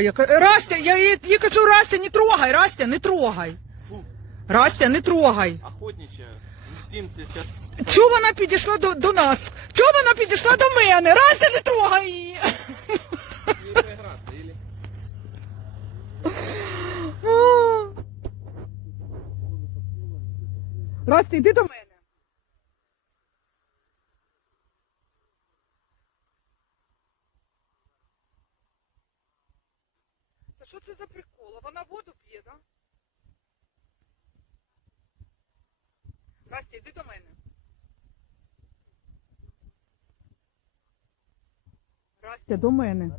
Я Растя, я їй, їй кажу, Растя, не трогай, Растя, не трогай. Растя, не трогай. Чого вона підійшла до, до нас? Чого вона підійшла до мене? Растя, не трогай її. Или? Растя, йди до мене. Та що це за прикол? Вона воду п'є, да? Растя, йди до мене. Растя, до мене.